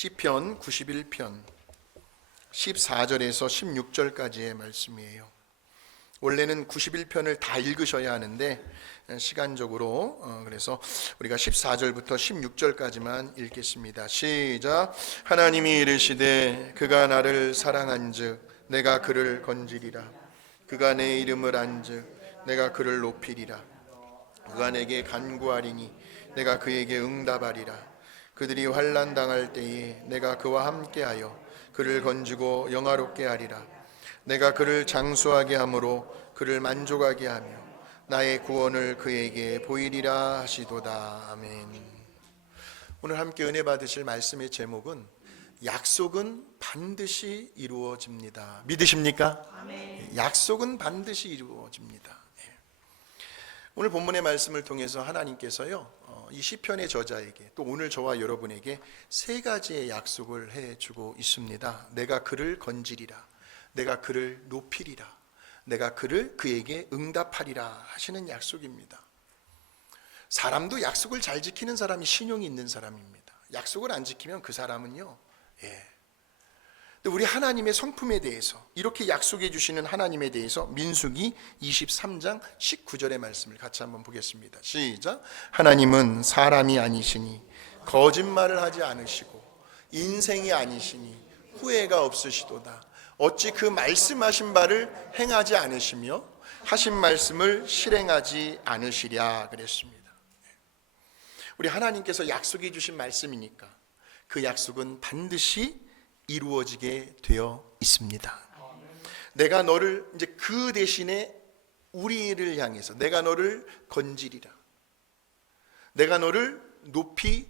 시편 91편 14절에서 16절까지의 말씀이에요. 원래는 91편을 다 읽으셔야 하는데 시간적으로 그래서 우리가 14절부터 16절까지만 읽겠습니다. 시작. 하나님이 이르시되 그가 나를 사랑한즉 내가 그를 건지리라. 그가 내 이름을 안즉 내가 그를 높이리라. 그가 내게 간구하리니 내가 그에게 응답하리라. 그들이 환난 당할 때에 내가 그와 함께하여 그를 건지고 영화롭게 하리라. 내가 그를 장수하게 함으로 그를 만족하게 하며 나의 구원을 그에게 보이리라 하시도다. 아멘. 오늘 함께 은혜 받으실 말씀의 제목은 약속은 반드시 이루어집니다. 믿으십니까? 아멘. 약속은 반드시 이루어집니다. 오늘 본문의 말씀을 통해서 하나님께서요 이 시편의 저자에게 또 오늘 저와 여러분에게 세 가지의 약속을 해주고 있습니다. 내가 그를 건지리라, 내가 그를 높이리라, 내가 그에게 응답하리라 하시는 약속입니다. 사람도 약속을 잘 지키는 사람이 신용이 있는 사람입니다. 약속을 안 지키면 그 사람은요 우리 하나님의 성품에 대해서 이렇게 약속해 주시는 하나님에 대해서 민수기 23장 19절의 말씀을 같이 한번 보겠습니다. 시작. 하나님은 사람이 아니시니 거짓말을 하지 않으시고 인생이 아니시니 후회가 없으시도다. 어찌 그 말씀하신 바를 행하지 않으시며 하신 말씀을 실행하지 않으시랴 그랬습니다. 우리 하나님께서 약속해 주신 말씀이니까 그 약속은 반드시 이루어지게 되어 있습니다. 내가 너를 이제 그 대신에 우리를 향해서 내가 너를 건지리라, 내가 너를 높이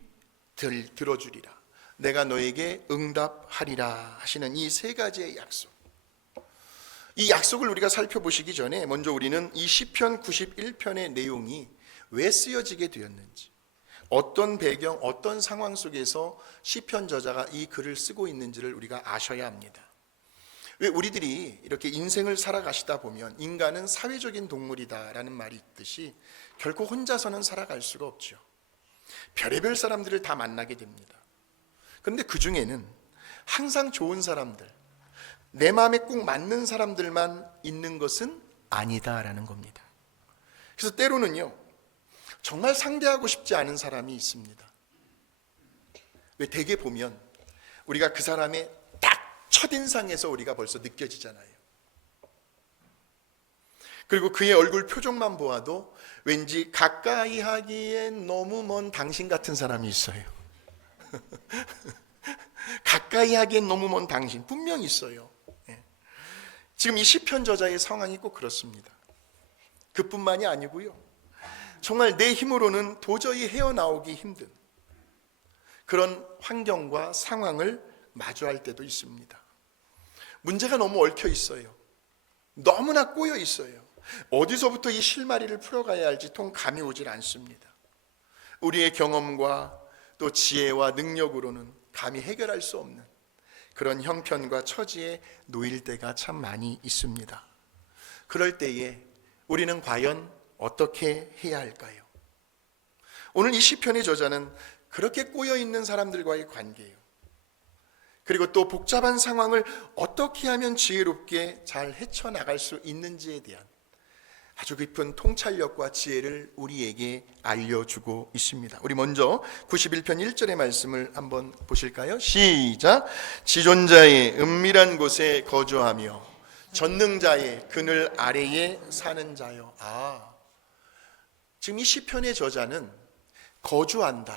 들어주리라, 내가 너에게 응답하리라 하시는 이 세 가지의 약속. 이 약속을 우리가 살펴보시기 전에 먼저 우리는 이 시편 91편의 내용이 왜 쓰여지게 되었는지, 어떤 배경, 어떤 상황 속에서 시편 저자가 이 글을 쓰고 있는지를 우리가 아셔야 합니다. 왜 우리들이 이렇게 인생을 살아가시다 보면 인간은 사회적인 동물이다라는 말이 있듯이 결코 혼자서는 살아갈 수가 없죠. 별의별 사람들을 다 만나게 됩니다. 그런데 그 중에는 항상 좋은 사람들, 내 마음에 꼭 맞는 사람들만 있는 것은 아니다라는 겁니다. 그래서 때로는요 정말 상대하고 싶지 않은 사람이 있습니다. 왜 대개 보면 우리가 그 사람의 딱 첫인상에서 우리가 벌써 느껴지잖아요. 그리고 그의 얼굴 표정만 보아도 왠지 가까이 하기엔 너무 먼 당신 같은 사람이 있어요. 가까이 하기엔 너무 먼 당신 분명히 있어요. 지금 이 시편 저자의 상황이 꼭 그렇습니다. 그뿐만이 아니고요 정말 내 힘으로는 도저히 헤어나오기 힘든 그런 환경과 상황을 마주할 때도 있습니다. 문제가 너무 얽혀 있어요. 너무나 꼬여 있어요. 어디서부터 이 실마리를 풀어가야 할지 통 감이 오질 않습니다. 우리의 경험과 또 지혜와 능력으로는 감히 해결할 수 없는 그런 형편과 처지에 놓일 때가 참 많이 있습니다. 그럴 때에 우리는 과연 어떻게 해야 할까요? 오늘 이 시편의 저자는 그렇게 꼬여있는 사람들과의 관계예요. 그리고 또 복잡한 상황을 어떻게 하면 지혜롭게 잘 헤쳐나갈 수 있는지에 대한 아주 깊은 통찰력과 지혜를 우리에게 알려주고 있습니다. 우리 먼저 91편 1절의 말씀을 한번 보실까요? 시작. 지존자의 은밀한 곳에 거주하며 전능자의 그늘 아래에 사는 자요. 지금 이 시편의 저자는 거주한다.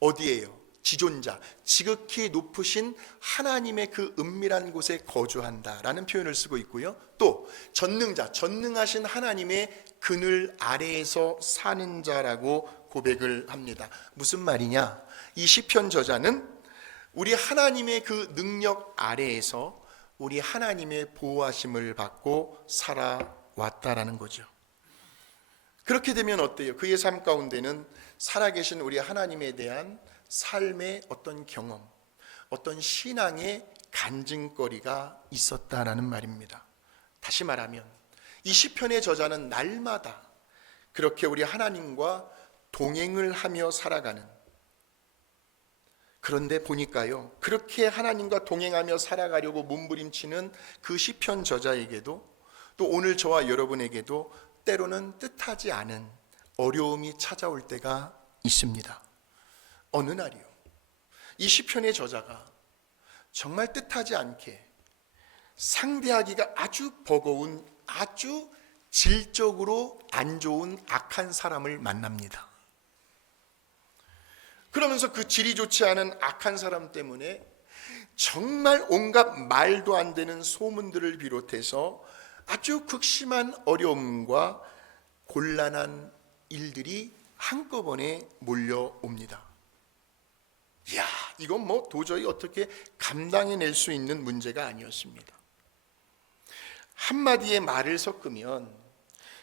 어디예요? 지존자, 지극히 높으신 하나님의 그 은밀한 곳에 거주한다라는 표현을 쓰고 있고요. 또 전능자, 전능하신 하나님의 그늘 아래에서 사는 자라고 고백을 합니다. 무슨 말이냐? 이 시편 저자는 우리 하나님의 그 능력 아래에서 우리 하나님의 보호하심을 받고 살아왔다라는 거죠. 그렇게 되면 어때요? 그의 삶 가운데는 살아계신 우리 하나님에 대한 삶의 어떤 경험, 어떤 신앙의 간증거리가 있었다라는 말입니다. 다시 말하면 이 시편의 저자는 날마다 그렇게 우리 하나님과 동행을 하며 살아가는 그런데 보니까요, 그렇게 하나님과 동행하며 살아가려고 몸부림치는 그 시편 저자에게도, 또 오늘 저와 여러분에게도 때로는 뜻하지 않은 어려움이 찾아올 때가 있습니다. 어느 날이요, 이 시편의 저자가 정말 뜻하지 않게 상대하기가 아주 버거운, 아주 질적으로 안 좋은 악한 사람을 만납니다. 그러면서 그 질이 좋지 않은 악한 사람 때문에 정말 온갖 말도 안 되는 소문들을 비롯해서 아주 극심한 어려움과 곤란한 일들이 한꺼번에 몰려옵니다. 이야, 이건 뭐 도저히 어떻게 감당해낼 수 있는 문제가 아니었습니다. 한마디의 말을 섞으면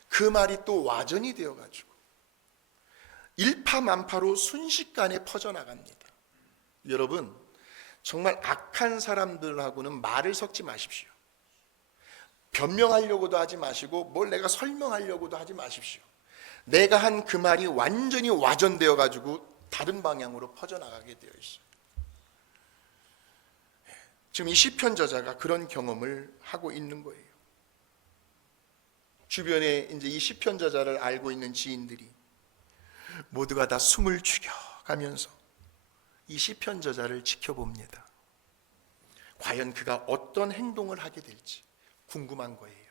그 말이 또 와전이 되어가지고 일파만파로 순식간에 퍼져나갑니다. 여러분, 정말 악한 사람들하고는 말을 섞지 마십시오. 변명하려고도 하지 마시고 뭘 내가 설명하려고도 하지 마십시오. 내가 한 그 말이 완전히 와전되어 가지고 다른 방향으로 퍼져나가게 되어 있어요. 지금 이 시편 저자가 그런 경험을 하고 있는 거예요. 주변에 이제 이 시편 저자를 알고 있는 지인들이 모두가 다 숨을 죽여가면서 이 시편 저자를 지켜봅니다. 과연 그가 어떤 행동을 하게 될지 궁금한 거예요.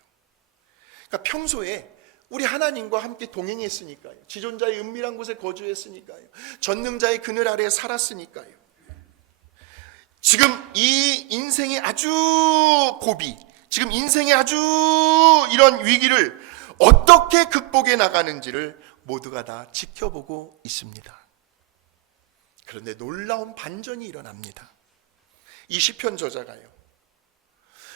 그러니까 평소에 우리 하나님과 함께 동행했으니까요. 지존자의 은밀한 곳에 거주했으니까요. 전능자의 그늘 아래에 살았으니까요. 지금 이 인생의 아주 고비, 지금 인생의 아주 이런 위기를 어떻게 극복해 나가는지를 모두가 다 지켜보고 있습니다. 그런데 놀라운 반전이 일어납니다. 이 시편 저자가요,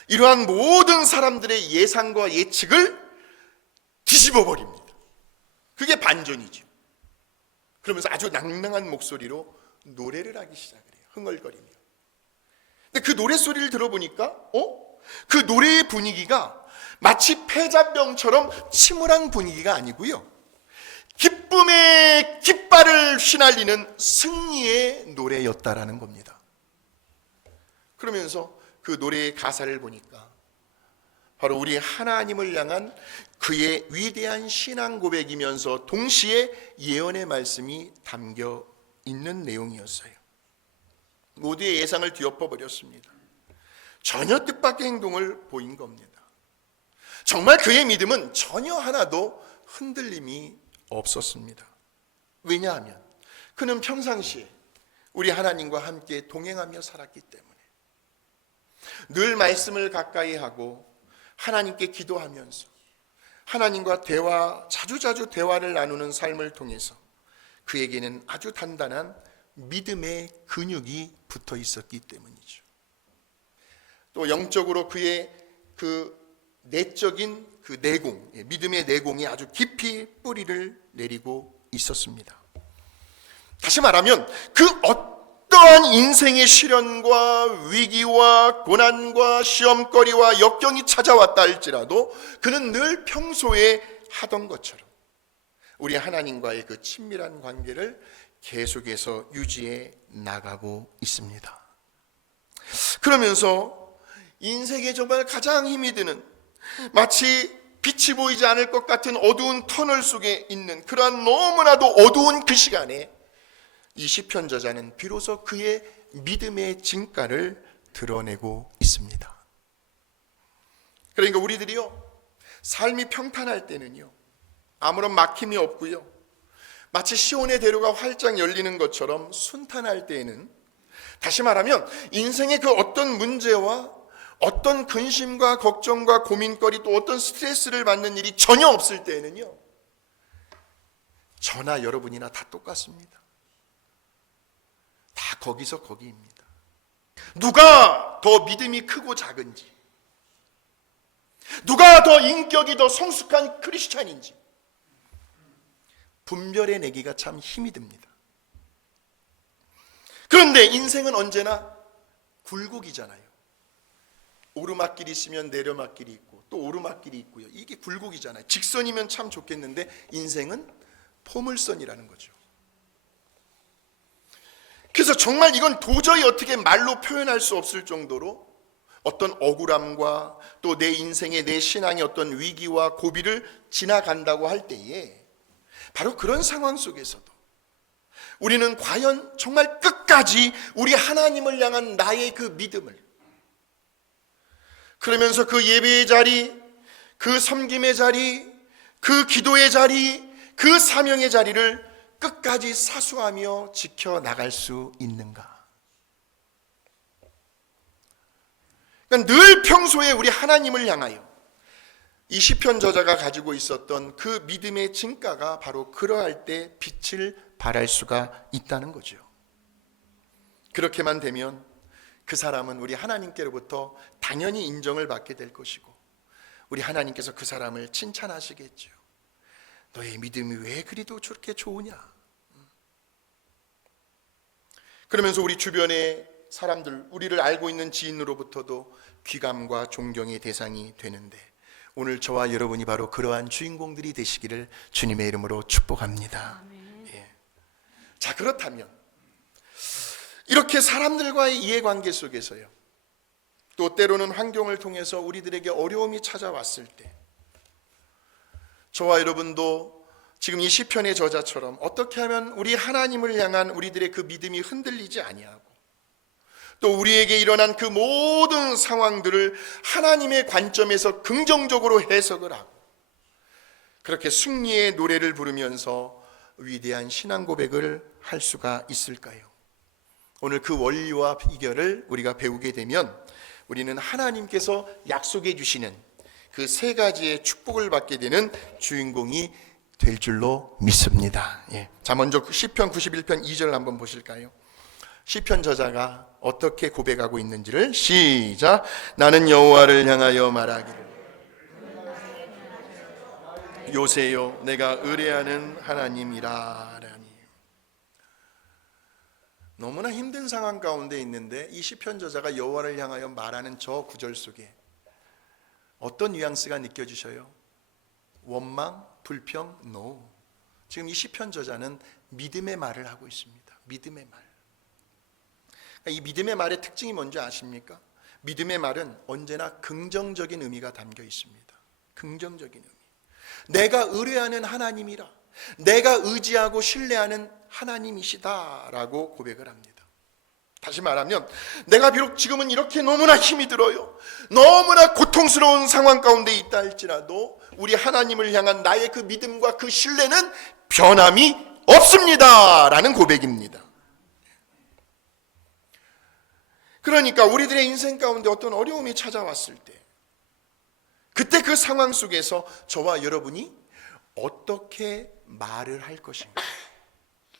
이러한 모든 사람들의 예상과 예측을 뒤집어 버립니다. 그게 반전이죠. 그러면서 아주 낭낭한 목소리로 노래를 하기 시작을 해요. 흥얼거리며. 근데 그 노랫소리를 들어보니까 그 노래의 분위기가 마치 패자병처럼 침울한 분위기가 아니고요, 기쁨의 깃발을 휘날리는 승리의 노래였다라는 겁니다. 그러면서 그 노래의 가사를 보니까 바로 우리 하나님을 향한 그의 위대한 신앙 고백이면서 동시에 예언의 말씀이 담겨 있는 내용이었어요. 모두의 예상을 뒤엎어 버렸습니다. 전혀 뜻밖의 행동을 보인 겁니다. 정말 그의 믿음은 전혀 하나도 흔들림이 없었습니다. 왜냐하면 그는 평상시에 우리 하나님과 함께 동행하며 살았기 때문에 늘 말씀을 가까이 하고 하나님께 기도하면서 하나님과 자주자주 대화를 나누는 삶을 통해서 그에게는 아주 단단한 믿음의 근육이 붙어 있었기 때문이죠. 또 영적으로 그의 그 내적인 그 내공, 믿음의 내공이 아주 깊이 뿌리를 내리고 있었습니다. 다시 말하면 그 어떠한 인생의 시련과 위기와 고난과 시험거리와 역경이 찾아왔다 할지라도 그는 늘 평소에 하던 것처럼 우리 하나님과의 그 친밀한 관계를 계속해서 유지해 나가고 있습니다. 그러면서 인생에 정말 가장 힘이 드는, 마치 빛이 보이지 않을 것 같은 어두운 터널 속에 있는 그러한 너무나도 어두운 그 시간에 이 시편 저자는 비로소 그의 믿음의 진가를 드러내고 있습니다. 그러니까 우리들이요, 삶이 평탄할 때는요, 아무런 막힘이 없고요, 마치 시온의 대로가 활짝 열리는 것처럼 순탄할 때에는, 다시 말하면 인생의 그 어떤 문제와 어떤 근심과 걱정과 고민거리, 또 어떤 스트레스를 받는 일이 전혀 없을 때에는요, 저나 여러분이나 다 똑같습니다. 다 거기서 거기입니다. 누가 더 믿음이 크고 작은지, 누가 더 인격이 더 성숙한 크리스찬인지 분별해 내기가 참 힘이 듭니다. 그런데 인생은 언제나 굴곡이잖아요. 오르막길이 있으면 내려막길이 있고 또 오르막길이 있고요. 이게 굴곡이잖아요. 직선이면 참 좋겠는데 인생은 포물선이라는 거죠. 그래서 정말 이건 도저히 어떻게 말로 표현할 수 없을 정도로 어떤 억울함과 또 내 인생의 내 신앙의 어떤 위기와 고비를 지나간다고 할 때에 바로 그런 상황 속에서도 우리는 과연 정말 끝까지 우리 하나님을 향한 나의 그 믿음을, 그러면서 그 예배의 자리, 그 섬김의 자리, 그 기도의 자리, 그 사명의 자리를 끝까지 사수하며 지켜나갈 수 있는가? 그러니까 늘 평소에 우리 하나님을 향하여 이 시편 저자가 가지고 있었던 그 믿음의 증가가 바로 그러할 때 빛을 발할 수가 있다는 거죠. 그렇게만 되면 그 사람은 우리 하나님께로부터 당연히 인정을 받게 될 것이고 우리 하나님께서 그 사람을 칭찬하시겠죠. 너의 믿음이 왜 그리도 저렇게 좋으냐? 그러면서 우리 주변의 사람들, 우리를 알고 있는 지인으로부터도 귀감과 존경의 대상이 되는데 오늘 저와 여러분이 바로 그러한 주인공들이 되시기를 주님의 이름으로 축복합니다. 예. 자, 그렇다면 이렇게 사람들과의 이해관계 속에서요, 또 때로는 환경을 통해서 우리들에게 어려움이 찾아왔을 때 저와 여러분도 지금 이 시편의 저자처럼 어떻게 하면 우리 하나님을 향한 우리들의 그 믿음이 흔들리지 아니하고 또 우리에게 일어난 그 모든 상황들을 하나님의 관점에서 긍정적으로 해석을 하고 그렇게 승리의 노래를 부르면서 위대한 신앙 고백을 할 수가 있을까요? 오늘 그 원리와 비결을 우리가 배우게 되면 우리는 하나님께서 약속해 주시는 그 세 가지의 축복을 받게 되는 주인공이 될 줄로 믿습니다. 예. 자, 먼저 시편 91편 2절 한번 보실까요? 시편 저자가 어떻게 고백하고 있는지를 시작. 나는 여호와를 향하여 말하기를 요새요 내가 의뢰하는 하나님이라라니. 너무나 힘든 상황 가운데 있는데 이 시편 저자가 여호와를 향하여 말하는 저 구절 속에 어떤 뉘앙스가 느껴지셔요? 원망, 불평, no. 지금 이 시편 저자는 믿음의 말을 하고 있습니다. 믿음의 말. 이 믿음의 말의 특징이 뭔지 아십니까? 믿음의 말은 언제나 긍정적인 의미가 담겨 있습니다. 긍정적인 의미. 내가 의뢰하는 하나님이라, 내가 의지하고 신뢰하는 하나님이시다라고 고백을 합니다. 다시 말하면 내가 비록 지금은 이렇게 너무나 힘이 들어요, 너무나 고통스러운 상황 가운데 있다 할지라도 우리 하나님을 향한 나의 그 믿음과 그 신뢰는 변함이 없습니다 라는 고백입니다. 그러니까 우리들의 인생 가운데 어떤 어려움이 찾아왔을 때 그때 그 상황 속에서 저와 여러분이 어떻게 말을 할 것인가,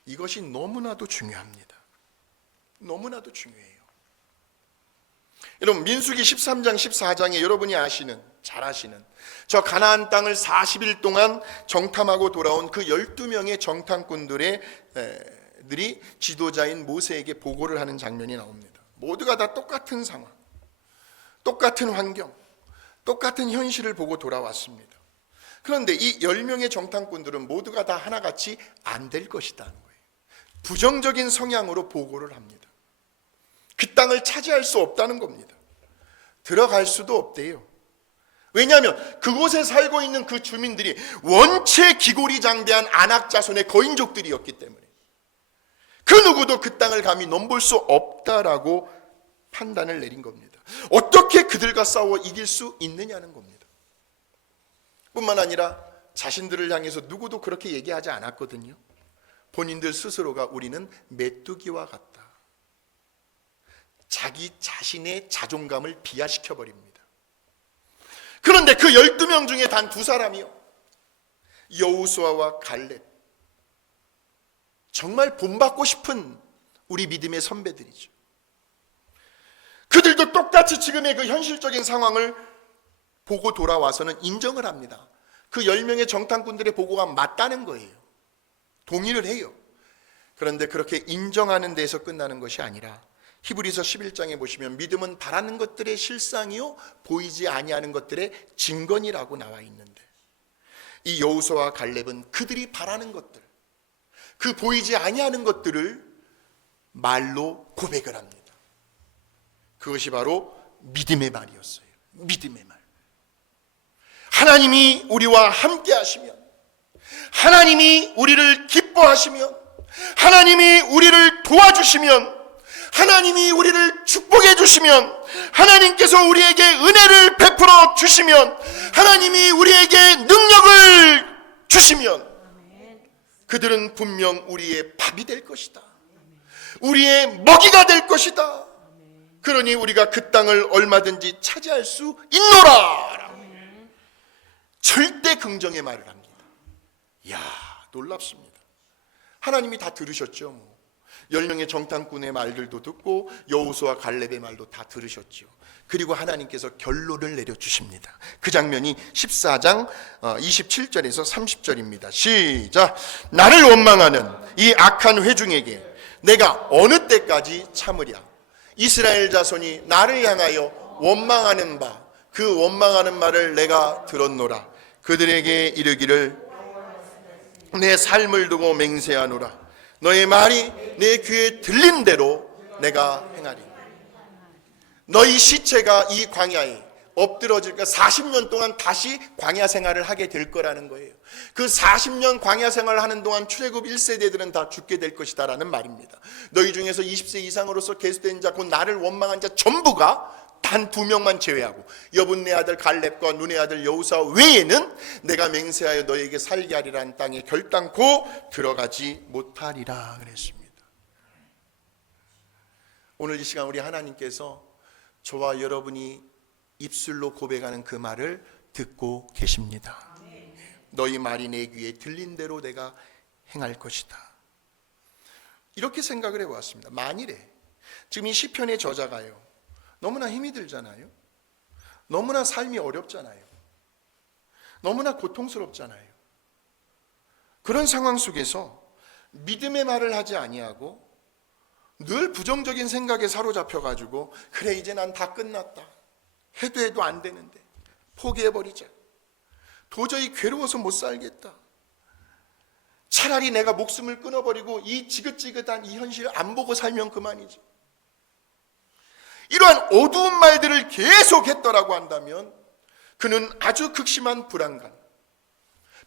이것이 너무나도 중요합니다. 너무나도 중요해요. 여러분, 민수기 13장 14장에 여러분이 잘 아시는 저 가나안 땅을 40일 동안 정탐하고 돌아온 그 12명의 정탐꾼들이 지도자인 모세에게 보고를 하는 장면이 나옵니다. 모두가 다 똑같은 상황, 똑같은 환경, 똑같은 현실을 보고 돌아왔습니다. 그런데 이 10명의 정탐꾼들은 모두가 다 하나같이 안 될 것이라는 거예요. 부정적인 성향으로 보고를 합니다. 그 땅을 차지할 수 없다는 겁니다. 들어갈 수도 없대요. 왜냐하면 그곳에 살고 있는 그 주민들이 원체 기골이장대한 안악 자손의 거인족들이었기 때문에 그 누구도 그 땅을 감히 넘볼 수 없다라고 판단을 내린 겁니다. 어떻게 그들과 싸워 이길 수 있느냐는 겁니다. 뿐만 아니라 자신들을 향해서 누구도 그렇게 얘기하지 않았거든요. 본인들 스스로가 우리는 메뚜기와 같다, 자기 자신의 자존감을 비하시켜버립니다. 그런데 그 12명 중에 단 2사람이요, 여호수아와 갈렙, 정말 본받고 싶은 우리 믿음의 선배들이죠. 그들도 똑같이 지금의 그 현실적인 상황을 보고 돌아와서는 인정을 합니다. 그 10명의 정탐꾼들의 보고가 맞다는 거예요. 동의를 해요. 그런데 그렇게 인정하는 데에서 끝나는 것이 아니라 히브리서 11장에 보시면 믿음은 바라는 것들의 실상이요 보이지 아니하는 것들의 증거니라고 나와 있는데, 이 여호수아와 갈렙은 그들이 바라는 것들, 그 보이지 아니하는 것들을 말로 고백을 합니다. 그것이 바로 믿음의 말이었어요. 믿음의 말. 하나님이 우리와 함께 하시면, 하나님이 우리를 기뻐하시면, 하나님이 우리를 도와주시면, 하나님이 우리를 축복해 주시면, 하나님께서 우리에게 은혜를 베풀어 주시면, 하나님이 우리에게 능력을 주시면 그들은 분명 우리의 밥이 될 것이다. 우리의 먹이가 될 것이다. 그러니 우리가 그 땅을 얼마든지 차지할 수 있노라. 절대 긍정의 말을 합니다. 이야, 놀랍습니다. 하나님이 다 들으셨죠. 10명의 정탐꾼의 말들도 듣고 여호수아 갈렙의 말도 다 들으셨죠. 그리고 하나님께서 결론을 내려주십니다. 그 장면이 14장 27절에서 30절입니다. 시작. 나를 원망하는 이 악한 회중에게 내가 어느 때까지 참으랴. 이스라엘 자손이 나를 향하여 원망하는 바, 그 원망하는 말을 내가 들었노라. 그들에게 이르기를 내 삶을 두고 맹세하노라. 너의 말이 내 귀에 들린 대로 내가 행하리. 너희 시체가 이 광야에 엎드러질까 40년 동안 다시 광야 생활을 하게 될 거라는 거예요. 그 40년 광야 생활을 하는 동안 출애굽 1세대들은 다 죽게 될 것이다 라는 말입니다. 너희 중에서 20세 이상으로서 계수된 자, 곧 나를 원망한 자 전부가 단 2명만 제외하고 여분네 아들 갈렙과 눈의 아들 여호수아 외에는 내가 맹세하여 너에게 살게 하리라는 땅에 결단코 들어가지 못하리라 그랬습니다. 오늘 이 시간 우리 하나님께서 저와 여러분이 입술로 고백하는 그 말을 듣고 계십니다. 너희 말이 내 귀에 들린 대로 내가 행할 것이다. 이렇게 생각을 해보았습니다. 만일에 지금 이 시편의 저자가요, 너무나 힘이 들잖아요. 너무나 삶이 어렵잖아요. 너무나 고통스럽잖아요. 그런 상황 속에서 믿음의 말을 하지 아니하고 늘 부정적인 생각에 사로잡혀가지고 그래 이제 난 다 끝났다. 해도 안 되는데 포기해버리자. 도저히 괴로워서 못 살겠다. 차라리 내가 목숨을 끊어버리고 이 지긋지긋한 이 현실을 안 보고 살면 그만이지. 이러한 어두운 말들을 계속 했더라고 한다면 그는 아주 극심한 불안감,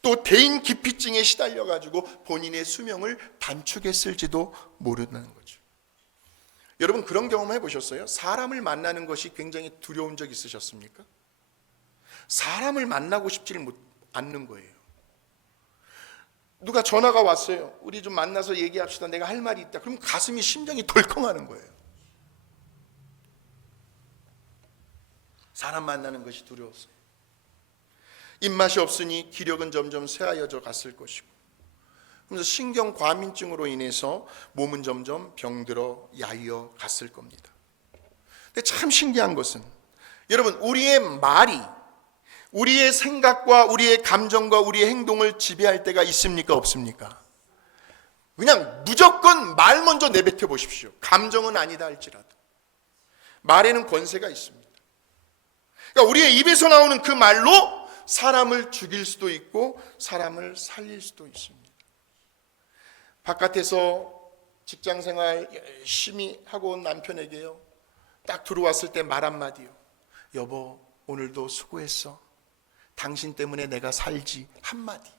또 대인 기피증에 시달려가지고 본인의 수명을 단축했을지도 모르는 거죠. 여러분 그런 경험 해보셨어요? 사람을 만나는 것이 굉장히 두려운 적 있으셨습니까? 사람을 만나고 싶지를 않는 거예요. 누가 전화가 왔어요. 우리 좀 만나서 얘기합시다. 내가 할 말이 있다. 그럼 가슴이 심장이 덜컹하는 거예요. 사람 만나는 것이 두려웠어요. 입맛이 없으니 기력은 점점 쇠하여져 갔을 것이고, 그래서 신경 과민증으로 인해서 몸은 점점 병들어 야위어 갔을 겁니다. 근데 참 신기한 것은 여러분, 우리의 말이 우리의 생각과 우리의 감정과 우리의 행동을 지배할 때가 있습니까? 없습니까? 그냥 무조건 말 먼저 내뱉어 보십시오. 감정은 아니다 할지라도 말에는 권세가 있습니다. 그러니까 우리의 입에서 나오는 그 말로 사람을 죽일 수도 있고 사람을 살릴 수도 있습니다. 바깥에서 직장생활 열심히 하고 온 남편에게요, 딱 들어왔을 때 말 한마디요. 여보, 오늘도 수고했어. 당신 때문에 내가 살지. 한마디.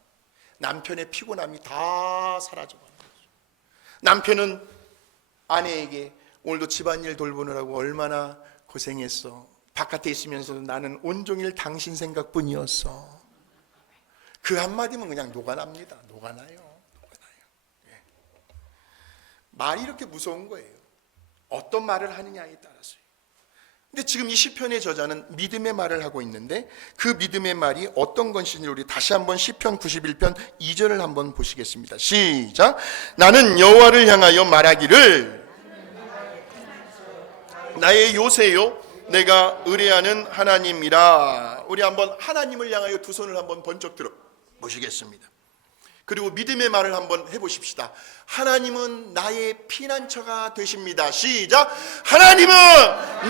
남편의 피곤함이 다 사라져버린 거죠. 남편은 아내에게 오늘도 집안일 돌보느라고 얼마나 고생했어. 바깥에 있으면서도 나는 온종일 당신 생각뿐이었어. 그 한마디면 그냥 녹아납니다. 녹아나요. 말이 이렇게 무서운 거예요. 어떤 말을 하느냐에 따라서요. 근데 지금 이 시편의 저자는 믿음의 말을 하고 있는데 그 믿음의 말이 어떤 것인지 우리 다시 한번 시편 91편 2절을 한번 보시겠습니다. 시작. 나는 여호와를 향하여 말하기를 나의 요새요 내가 의뢰하는 하나님이라. 우리 한번 하나님을 향하여 두 손을 한번 번쩍 들어 보시겠습니다. 그리고 믿음의 말을 한번 해보십시다. 하나님은 나의 피난처가 되십니다. 시작. 하나님은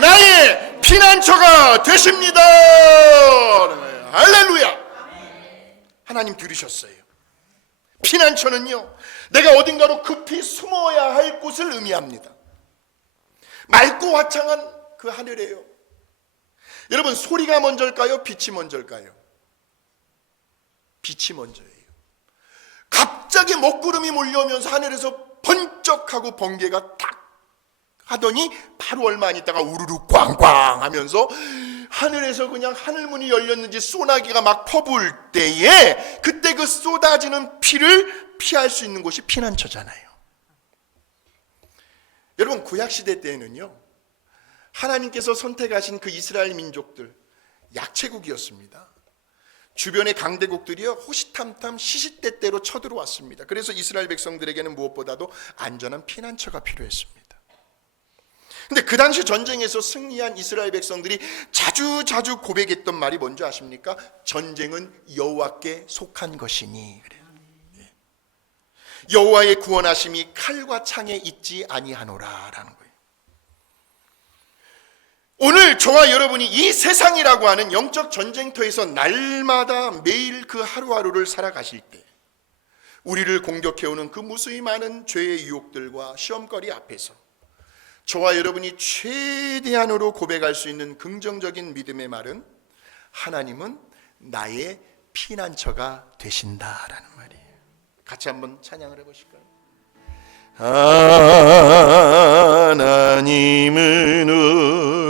나의 피난처가 되십니다. 할렐루야. 하나님 들으셨어요. 피난처는요, 내가 어딘가로 급히 숨어야 할 곳을 의미합니다. 맑고 화창한 그 하늘이에요. 여러분, 소리가 먼저일까요? 빛이 먼저일까요? 빛이 먼저예요. 갑자기 먹구름이 몰려오면서 하늘에서 번쩍하고 번개가 탁 하더니 바로 얼마 안 있다가 우르르 꽝꽝 하면서 하늘에서 그냥 하늘문이 열렸는지 소나기가 막 퍼부을 때에 그때 그 쏟아지는 피를 피할 수 있는 곳이 피난처잖아요. 여러분, 구약시대 때에는요, 하나님께서 선택하신 그 이스라엘 민족들 약체국이었습니다. 주변의 강대국들이요, 호시탐탐 시시때때로 쳐들어왔습니다. 그래서 이스라엘 백성들에게는 무엇보다도 안전한 피난처가 필요했습니다. 근데 그 당시 전쟁에서 승리한 이스라엘 백성들이 자주 고백했던 말이 뭔지 아십니까? 전쟁은 여호와께 속한 것이니. 그래요. 여호와의 구원하심이 칼과 창에 있지 아니하노라라는 거예요. 오늘 저와 여러분이 이 세상이라고 하는 영적 전쟁터에서 날마다 매일 그 하루하루를 살아가실 때 우리를 공격해오는 그 무수히 많은 죄의 유혹들과 시험거리 앞에서 저와 여러분이 최대한으로 고백할 수 있는 긍정적인 믿음의 말은 하나님은 나의 피난처가 되신다라는 말이에요. 같이 한번 찬양을 해보실까요? 하나님은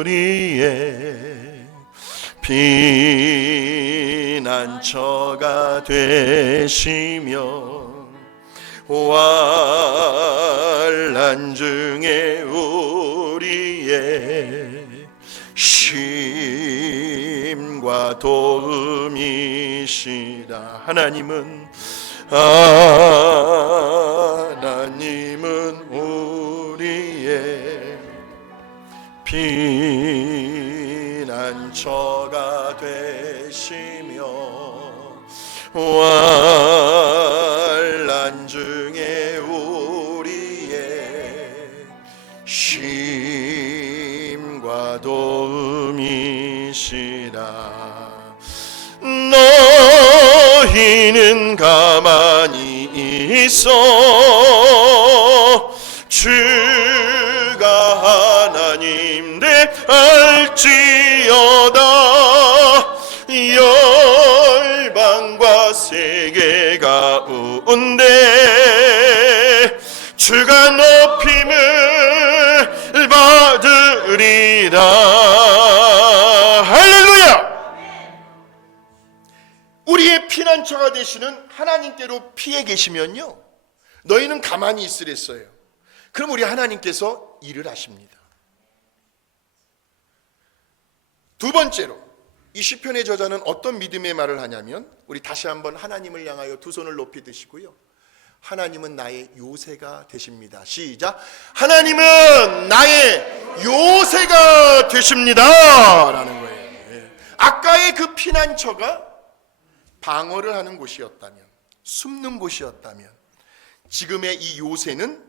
우리의 피난처가 되시며 환난 중에 우리의 쉼과 도움이시라. 하나님은 우리의 피난처가 되시며 환난 중에 우리의 쉼과 도움이시라. 너희는 가만히 있어 주가 하나님 되 알지어다. 열방과 세계 가운데 주가 높임을 받으리라. 할렐루야. 우리의 피난처가 되시는 하나님께로 피해 계시면요, 너희는 가만히 있으랬어요. 그럼 우리 하나님께서 일을 하십니다. 두 번째로 이 시편의 저자는 어떤 믿음의 말을 하냐면, 우리 다시 한번 하나님을 향하여 두 손을 높이 드시고요, 하나님은 나의 요새가 되십니다. 시작. 하나님은 나의 요새가 되십니다 라는 거예요. 아까의 그 피난처가 방어를 하는 곳이었다면, 숨는 곳이었다면, 지금의 이 요새는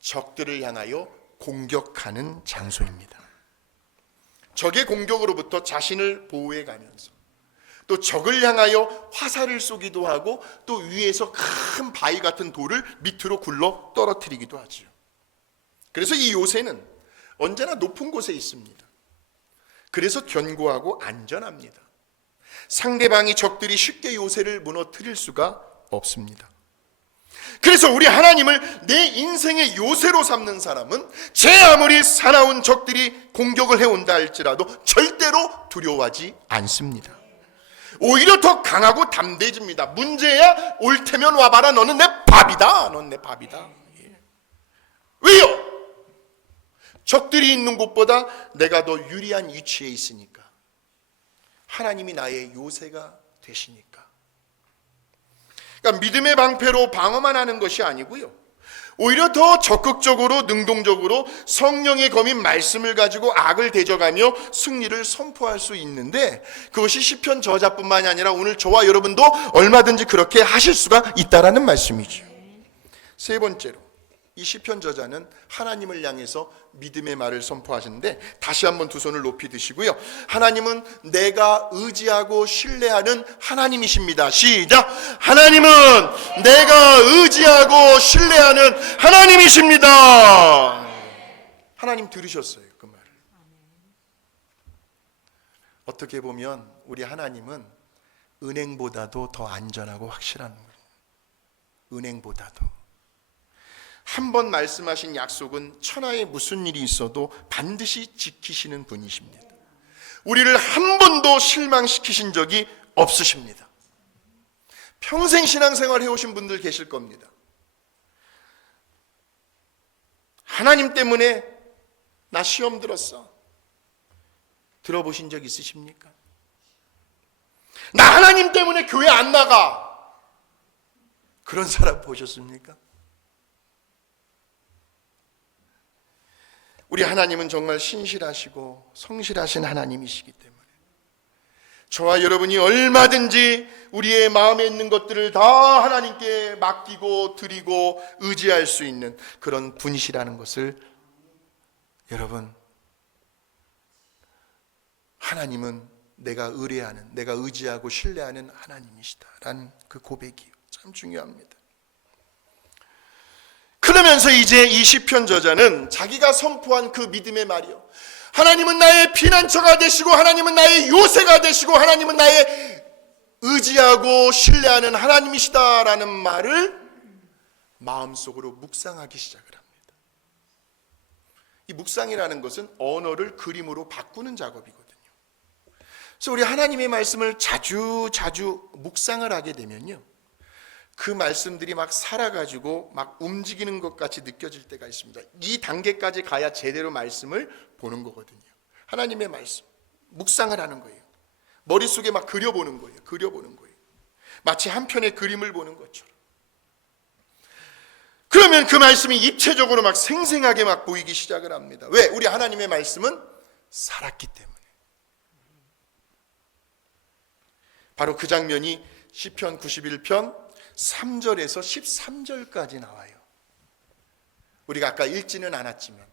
적들을 향하여 공격하는 장소입니다. 적의 공격으로부터 자신을 보호해 가면서 또 적을 향하여 화살을 쏘기도 하고 또 위에서 큰 바위 같은 돌을 밑으로 굴러 떨어뜨리기도 하지요. 그래서 이 요새는 언제나 높은 곳에 있습니다. 그래서 견고하고 안전합니다. 상대방이 적들이 쉽게 요새를 무너뜨릴 수가 없습니다. 그래서 우리 하나님을 내 인생의 요새로 삼는 사람은 제 아무리 사나운 적들이 공격을 해온다 할지라도 절대로 두려워하지 않습니다. 오히려 더 강하고 담대해집니다. 문제야 올 테면 와봐라. 너는 내 밥이다. 너는 내 밥이다. 왜요? 적들이 있는 곳보다 내가 더 유리한 위치에 있으니까. 하나님이 나의 요새가 되시니까. 그러니까 믿음의 방패로 방어만 하는 것이 아니고요, 오히려 더 적극적으로 능동적으로 성령의 검인 말씀을 가지고 악을 대적하며 승리를 선포할 수 있는데, 그것이 시편 저자뿐만이 아니라 오늘 저와 여러분도 얼마든지 그렇게 하실 수가 있다라는 말씀이죠. 세 번째로 이 시편 저자는 하나님을 향해서 믿음의 말을 선포하시는데, 다시 한번 두 손을 높이 드시고요, 하나님은 내가 의지하고 신뢰하는 하나님이십니다. 시작. 하나님은 내가 의지하고 신뢰하는 하나님이십니다. 하나님 들으셨어요, 그 말을. 어떻게 보면 우리 하나님은 은행보다도 더 안전하고 확실한 거예요. 은행보다도. 한 번 말씀하신 약속은 천하에 무슨 일이 있어도 반드시 지키시는 분이십니다. 우리를 한 번도 실망시키신 적이 없으십니다. 평생 신앙생활 해오신 분들 계실 겁니다. 하나님 때문에 나 시험 들었어. 들어보신 적 있으십니까? 나 하나님 때문에 교회 안 나가. 그런 사람 보셨습니까? 우리 하나님은 정말 신실하시고 성실하신 하나님이시기 때문에 저와 여러분이 얼마든지 우리의 마음에 있는 것들을 다 하나님께 맡기고 드리고 의지할 수 있는 그런 분이시라는 것을, 여러분, 하나님은 내가 의뢰하는, 내가 의지하고 신뢰하는 하나님이시다라는 그 고백이 참 중요합니다. 그러면서 이제 이 시편 저자는 자기가 선포한 그 믿음의 말이요, 하나님은 나의 피난처가 되시고 하나님은 나의 요새가 되시고 하나님은 나의 의지하고 신뢰하는 하나님이시다라는 말을 마음속으로 묵상하기 시작을 합니다. 이 묵상이라는 것은 언어를 그림으로 바꾸는 작업이거든요. 그래서 우리 하나님의 말씀을 자주 묵상을 하게 되면요, 그 말씀들이 막 살아가지고 막 움직이는 것 같이 느껴질 때가 있습니다. 이 단계까지 가야 제대로 말씀을 보는 거거든요. 하나님의 말씀 묵상을 하는 거예요. 머릿속에 막 그려보는 거예요. 마치 한 편의 그림을 보는 것처럼. 그러면 그 말씀이 입체적으로 막 생생하게 막 보이기 시작을 합니다. 왜? 우리 하나님의 말씀은 살았기 때문에. 바로 그 장면이 시편 91편 3절에서 13절까지 나와요. 우리가 아까 읽지는 않았지만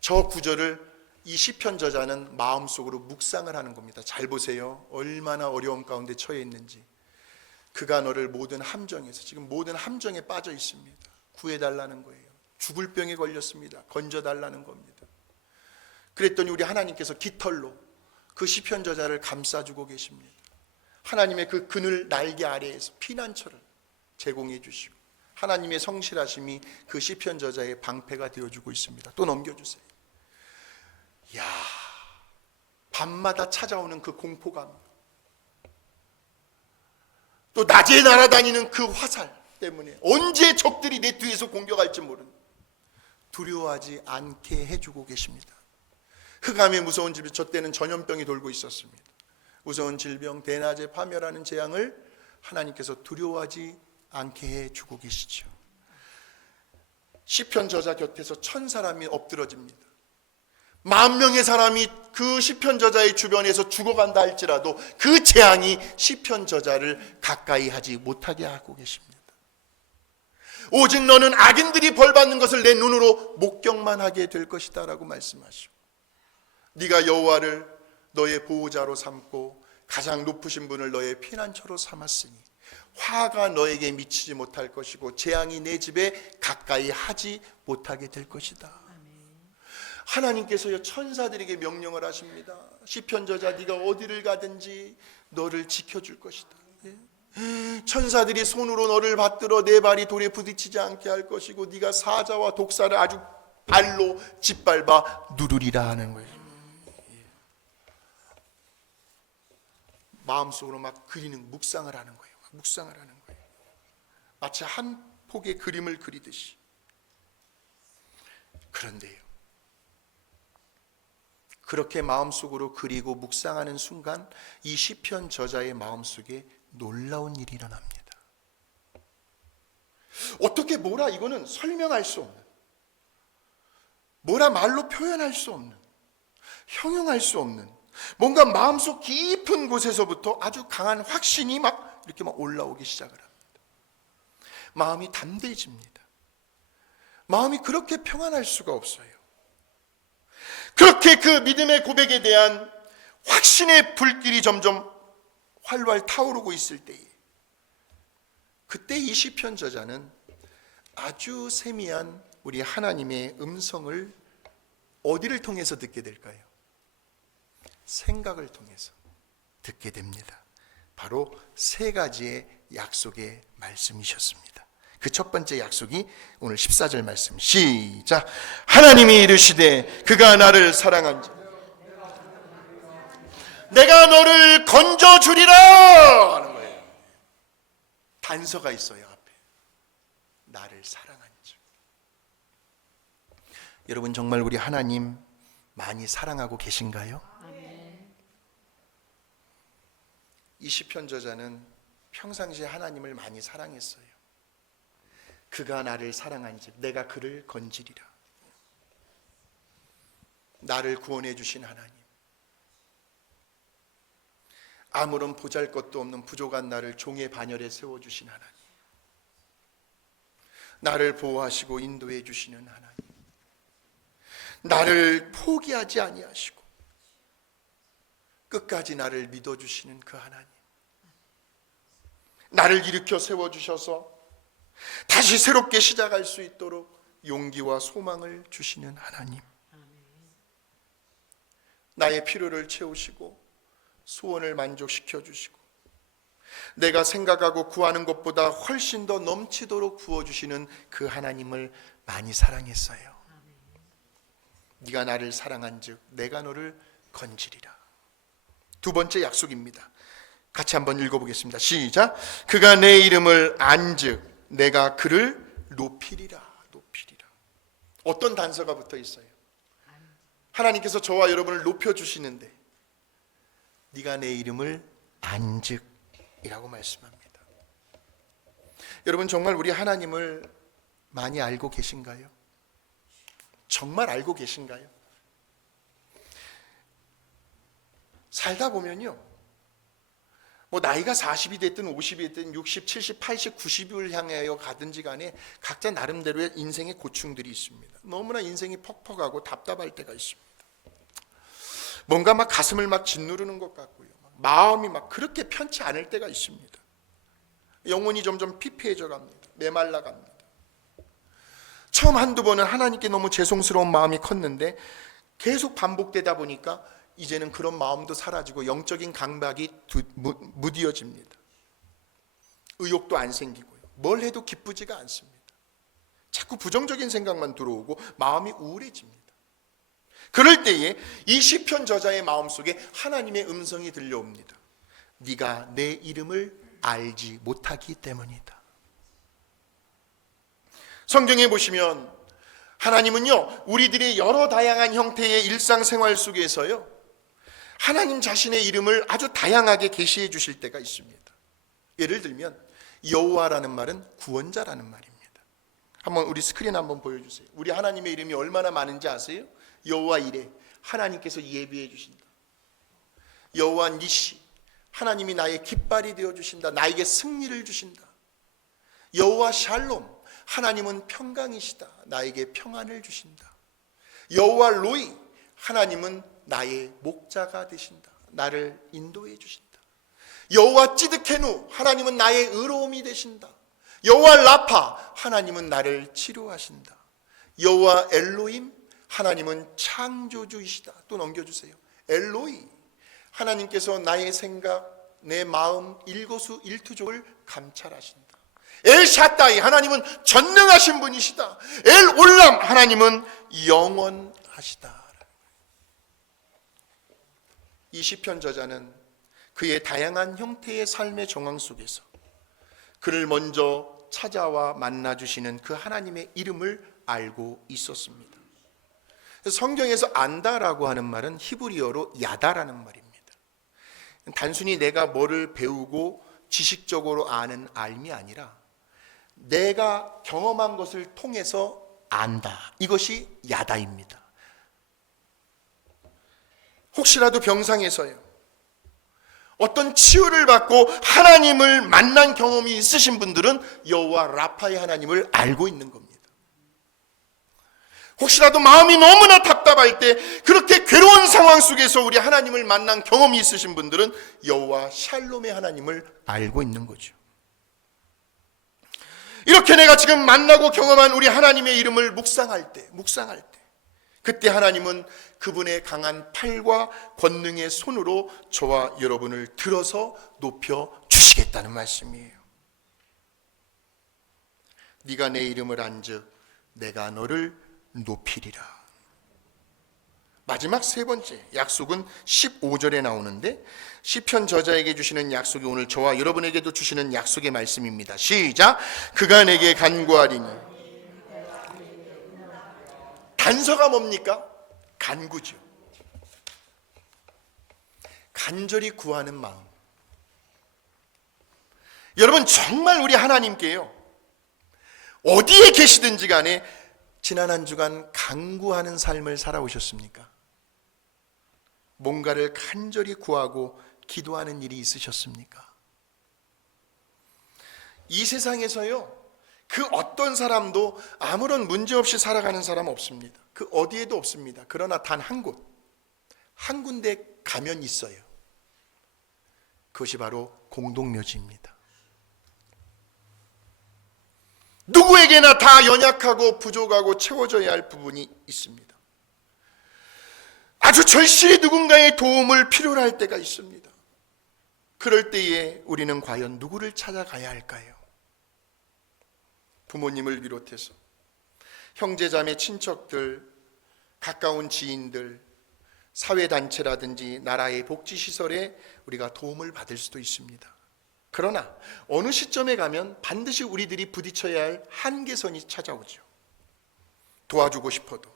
저 구절을 이 시편 저자는 마음속으로 묵상을 하는 겁니다. 잘 보세요. 얼마나 어려움 가운데 처해 있는지. 그가 너를 모든 함정에서, 지금 모든 함정에 빠져 있습니다. 구해달라는 거예요. 죽을 병에 걸렸습니다. 건져달라는 겁니다. 그랬더니 우리 하나님께서 깃털로 그 시편 저자를 감싸주고 계십니다. 하나님의 그 그늘 날개 아래에서 피난처를 제공해 주시고 하나님의 성실하심이 그 시편 저자의 방패가 되어주고 있습니다. 또 넘겨주세요. 이야, 밤마다 찾아오는 그 공포감, 또 낮에 날아다니는 그 화살 때문에 언제 적들이 내 뒤에서 공격할지 모르는, 두려워하지 않게 해주고 계십니다. 흑암의 무서운 질병, 저 때는 전염병이 돌고 있었습니다. 무서운 질병, 대낮에 파멸하는 재앙을 하나님께서 두려워하지 않게 해주고 계시죠. 시편 저자 곁에서 1000사람이 엎드러집니다. 10,000명의 사람이 그 시편 저자의 주변에서 죽어간다 할지라도 그 재앙이 시편 저자를 가까이 하지 못하게 하고 계십니다. 오직 너는 악인들이 벌받는 것을 내 눈으로 목격만 하게 될 것이다 라고 말씀하시고, 네가 여호와를 너의 보호자로 삼고 가장 높으신 분을 너의 피난처로 삼았으니 화가 너에게 미치지 못할 것이고 재앙이 내 집에 가까이 하지 못하게 될 것이다. 하나님께서요, 천사들에게 명령을 하십니다. 시편 저자, 네가 어디를 가든지 너를 지켜줄 것이다. 천사들이 손으로 너를 받들어 내 발이 돌에 부딪히지 않게 할 것이고 네가 사자와 독사를 아주 발로 짓밟아 누르리라 하는 거예요. 마음속으로 막 그리는, 묵상을 하는 거예요. 묵상을 하는 거예요. 마치 한 폭의 그림을 그리듯이. 그런데요, 그렇게 마음속으로 그리고 묵상하는 순간 이 시편 저자의 마음속에 놀라운 일이 일어납니다. 어떻게 뭐라, 이거는 설명할 수 없는, 뭐라 말로 표현할 수 없는, 형용할 수 없는, 뭔가 마음속 깊은 곳에서부터 아주 강한 확신이 막 이렇게 막 올라오기 시작을 합니다. 마음이 담대해집니다. 마음이 그렇게 평안할 수가 없어요. 그렇게 그 믿음의 고백에 대한 확신의 불길이 점점 활활 타오르고 있을 때에, 그때 이 시편 저자는 아주 세미한 우리 하나님의 음성을 어디를 통해서 듣게 될까요? 생각을 통해서 듣게 됩니다. 바로 세 가지의 약속의 말씀이셨습니다. 그 첫 번째 약속이 오늘 14절 말씀, 시작. 하나님이 이르시되 그가 나를 사랑한지 내가 너를 건져주리라 하는 거예요. 단서가 있어요. 앞에 나를 사랑한지. 여러분, 정말 우리 하나님 많이 사랑하고 계신가요? 이 시편 저자는 평상시에 하나님을 많이 사랑했어요. 그가 나를 사랑한즉 내가 그를 건지리라. 나를 구원해 주신 하나님, 아무런 보잘것도 없는 부족한 나를 종의 반열에 세워주신 하나님, 나를 보호하시고 인도해 주시는 하나님, 나를 포기하지 아니하시고 끝까지 나를 믿어주시는 그 하나님, 나를 일으켜 세워주셔서 다시 새롭게 시작할 수 있도록 용기와 소망을 주시는 하나님, 나의 필요를 채우시고 소원을 만족시켜 주시고 내가 생각하고 구하는 것보다 훨씬 더 넘치도록 부어주시는 그 하나님을 많이 사랑했어요. 네가 나를 사랑한즉 내가 너를 건지리라. 두 번째 약속입니다. 같이 한번 읽어보겠습니다. 시작. 그가 내 이름을 안즉 내가 그를 높이리라. 높이리라. 어떤 단서가 붙어 있어요? 하나님께서 저와 여러분을 높여주시는데 네가 내 이름을 안즉이라고 말씀합니다. 여러분, 정말 우리 하나님을 많이 알고 계신가요? 정말 알고 계신가요? 살다 보면요, 뭐 나이가 40이 됐든 50이 됐든 60, 70, 80, 90을 향하여 가든지 간에 각자 나름대로의 인생의 고충들이 있습니다. 너무나 인생이 퍽퍽하고 답답할 때가 있습니다. 뭔가 막 가슴을 막 짓누르는 것 같고요, 마음이 막 그렇게 편치 않을 때가 있습니다. 영혼이 점점 피폐해져 갑니다. 메말라 갑니다. 처음 한두 번은 하나님께 너무 죄송스러운 마음이 컸는데 계속 반복되다 보니까 이제는 그런 마음도 사라지고 영적인 강박이 무디어집니다. 의욕도 안 생기고요, 뭘 해도 기쁘지가 않습니다. 자꾸 부정적인 생각만 들어오고 마음이 우울해집니다. 그럴 때에 이 시편 저자의 마음속에 하나님의 음성이 들려옵니다. 네가 내 이름을 알지 못하기 때문이다. 성경에 보시면 하나님은요, 우리들의 여러 다양한 형태의 일상생활 속에서요, 하나님 자신의 이름을 아주 다양하게 계시해 주실 때가 있습니다. 예를 들면 여호와라는 말은 구원자라는 말입니다. 한번 우리 스크린 한번 보여주세요. 우리 하나님의 이름이 얼마나 많은지 아세요? 여호와 이레, 하나님께서 예비해 주신다. 여호와 니시, 하나님이 나의 깃발이 되어 주신다. 나에게 승리를 주신다. 여호와 샬롬, 하나님은 평강이시다. 나에게 평안을 주신다. 여호와 로이, 하나님은 나의 목자가 되신다. 나를 인도해 주신다. 여호와 찌드케누, 하나님은 나의 의로움이 되신다. 여호와 라파, 하나님은 나를 치료하신다. 여호와 엘로임, 하나님은 창조주이시다. 또 넘겨주세요. 엘로이, 하나님께서 나의 생각, 내 마음, 일거수일투족을 감찰하신다. 엘샤다이, 하나님은 전능하신 분이시다. 엘올람, 하나님은 영원하시다. 이 시편 저자는 그의 다양한 형태의 삶의 정황 속에서 그를 먼저 찾아와 만나주시는 그 하나님의 이름을 알고 있었습니다. 성경에서 안다라고 하는 말은 히브리어로 야다라는 말입니다. 단순히 내가 뭐를 배우고 지식적으로 아는 알미 아니라 내가 경험한 것을 통해서 안다, 이것이 야다입니다. 혹시라도 병상에서요, 어떤 치유를 받고 하나님을 만난 경험이 있으신 분들은 여호와 라파의 하나님을 알고 있는 겁니다. 혹시라도 마음이 너무나 답답할 때, 그렇게 괴로운 상황 속에서 우리 하나님을 만난 경험이 있으신 분들은 여호와 샬롬의 하나님을 알고 있는 거죠. 이렇게 내가 지금 만나고 경험한 우리 하나님의 이름을 묵상할 때 그때 하나님은 그분의 강한 팔과 권능의 손으로 저와 여러분을 들어서 높여 주시겠다는 말씀이에요. 네가 내 이름을 안즉 내가 너를 높이리라. 마지막 세 번째 약속은 15절에 나오는데, 시편 저자에게 주시는 약속이 오늘 저와 여러분에게도 주시는 약속의 말씀입니다. 시작. 그가 내게 간구하리니. 단서가 뭡니까? 간구죠. 간절히 구하는 마음. 여러분, 정말 우리 하나님께요, 어디에 계시든지 간에 지난 한 주간 간구하는 삶을 살아오셨습니까? 뭔가를 간절히 구하고 기도하는 일이 있으셨습니까? 이 세상에서요, 그 어떤 사람도 아무런 문제 없이 살아가는 사람 없습니다. 그 어디에도 없습니다. 그러나 단 한 군데 가면 있어요. 그것이 바로 공동묘지입니다. 누구에게나 다 연약하고 부족하고 채워져야 할 부분이 있습니다. 아주 절실히 누군가의 도움을 필요로 할 때가 있습니다. 그럴 때에 우리는 과연 누구를 찾아가야 할까요? 부모님을 비롯해서 형제자매, 친척들, 가까운 지인들, 사회단체라든지 나라의 복지시설에 우리가 도움을 받을 수도 있습니다. 그러나 어느 시점에 가면 반드시 우리들이 부딪혀야 할 한계선이 찾아오죠. 도와주고 싶어도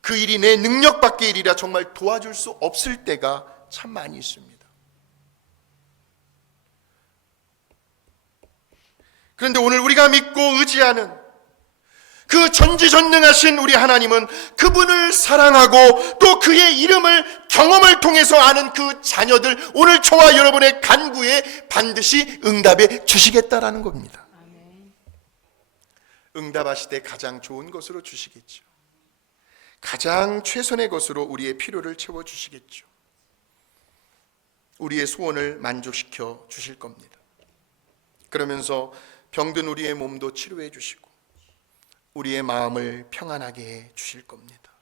그 일이 내 능력 밖의 일이라 정말 도와줄 수 없을 때가 참 많이 있습니다. 그런데 오늘 우리가 믿고 의지하는 그 전지전능하신 우리 하나님은 그분을 사랑하고 또 그의 이름을 경험을 통해서 아는 그 자녀들, 오늘 저와 여러분의 간구에 반드시 응답해 주시겠다라는 겁니다. 응답하시되 가장 좋은 것으로 주시겠죠. 가장 최선의 것으로 우리의 필요를 채워주시겠죠. 우리의 소원을 만족시켜 주실 겁니다. 그러면서 병든 우리의 몸도 치료해 주시고 우리의 마음을 평안하게 해 주실 겁니다.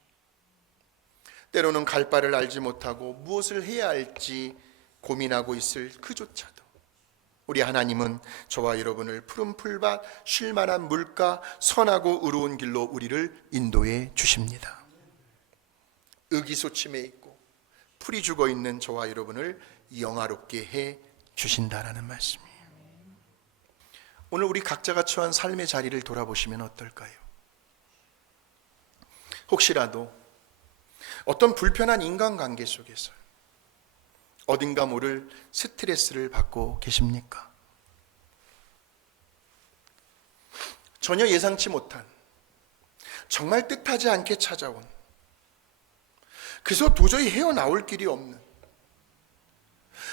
때로는 갈 바를 알지 못하고 무엇을 해야 할지 고민하고 있을 그조차도 우리 하나님은 저와 여러분을 푸른 풀밭, 쉴만한 물가, 선하고 의로운 길로 우리를 인도해 주십니다. 의기소침해 있고 풀이 죽어 있는 저와 여러분을 영화롭게 해 주신다라는 말씀이에요. 오늘 우리 각자가 처한 삶의 자리를 돌아보시면 어떨까요? 혹시라도 어떤 불편한 인간관계 속에서 어딘가 모를 스트레스를 받고 계십니까? 전혀 예상치 못한, 정말 뜻하지 않게 찾아온, 그래서 도저히 헤어나올 길이 없는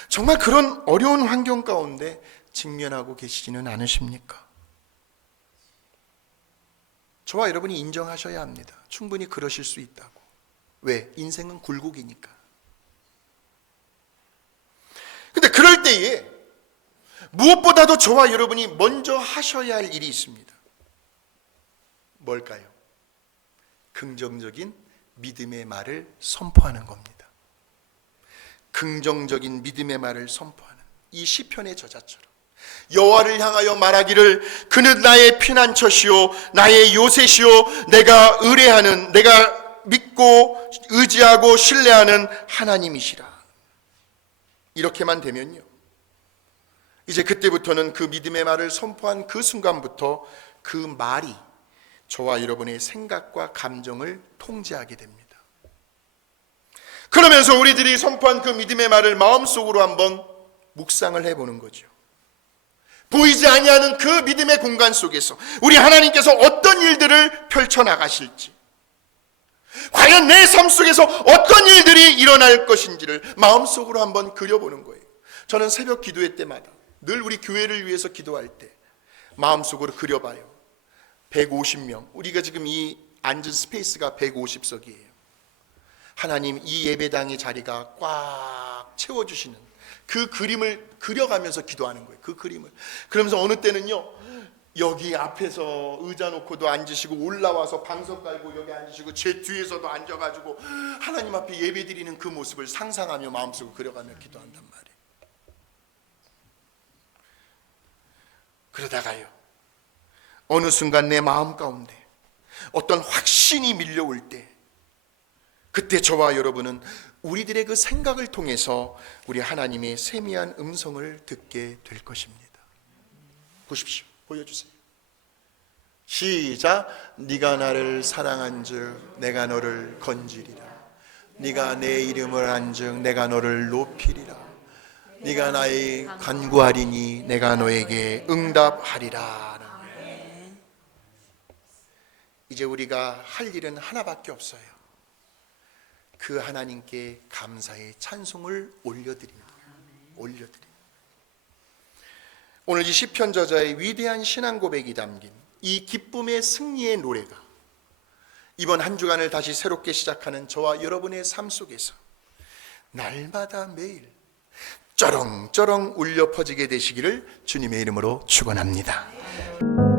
정말 그런 어려운 환경 가운데 직면하고 계시지는 않으십니까? 저와 여러분이 인정하셔야 합니다. 충분히 그러실 수 있다고. 왜? 인생은 굴곡이니까. 근데 그럴 때에 무엇보다도 저와 여러분이 먼저 하셔야 할 일이 있습니다. 뭘까요? 긍정적인 믿음의 말을 선포하는 겁니다. 긍정적인 믿음의 말을 선포하는 이 시편의 저자처럼 여호와를 향하여 말하기를 그는 나의 피난처시오 나의 요새시오 내가 의뢰하는, 내가 믿고 의지하고 신뢰하는 하나님이시라. 이렇게만 되면요, 이제 그때부터는 그 믿음의 말을 선포한 그 순간부터 그 말이 저와 여러분의 생각과 감정을 통제하게 됩니다. 그러면서 우리들이 선포한 그 믿음의 말을 마음속으로 한번 묵상을 해보는 거죠. 보이지 아니하는 그 믿음의 공간 속에서 우리 하나님께서 어떤 일들을 펼쳐나가실지, 과연 내 삶 속에서 어떤 일들이 일어날 것인지를 마음속으로 한번 그려보는 거예요. 저는 새벽 기도회 때마다 늘 우리 교회를 위해서 기도할 때 마음속으로 그려봐요. 150명, 우리가 지금 이 앉은 스페이스가 150석이에요. 하나님 이 예배당의 자리가 꽉 채워주시는 그 그림을 그려가면서 기도하는 거예요. 그 그림을. 그러면서 어느 때는요, 여기 앞에서 의자 놓고도 앉으시고 올라와서 방석 깔고 여기 앉으시고 제 뒤에서도 앉아가지고 하나님 앞에 예배 드리는 그 모습을 상상하며 마음속으로 그려가며 기도한단 말이에요. 그러다가요, 어느 순간 내 마음 가운데 어떤 확신이 밀려올 때, 그때 저와 여러분은 우리들의 그 생각을 통해서 우리 하나님의 세미한 음성을 듣게 될 것입니다. 보십시오. 보여주세요. 시작. 네가 나를 사랑한즉 내가 너를 건지리라. 네가 내 이름을 안즉 내가 너를 높이리라. 네가 나의 간구하리니 내가 너에게 응답하리라. 이제 우리가 할 일은 하나밖에 없어요. 그 하나님께 감사의 찬송을 올려드립니다. 올려드립니다. 오늘 이 시편 저자의 위대한 신앙 고백이 담긴 이 기쁨의 승리의 노래가 이번 한 주간을 다시 새롭게 시작하는 저와 여러분의 삶 속에서 날마다 매일 쩌렁쩌렁 울려 퍼지게 되시기를 주님의 이름으로 축원합니다.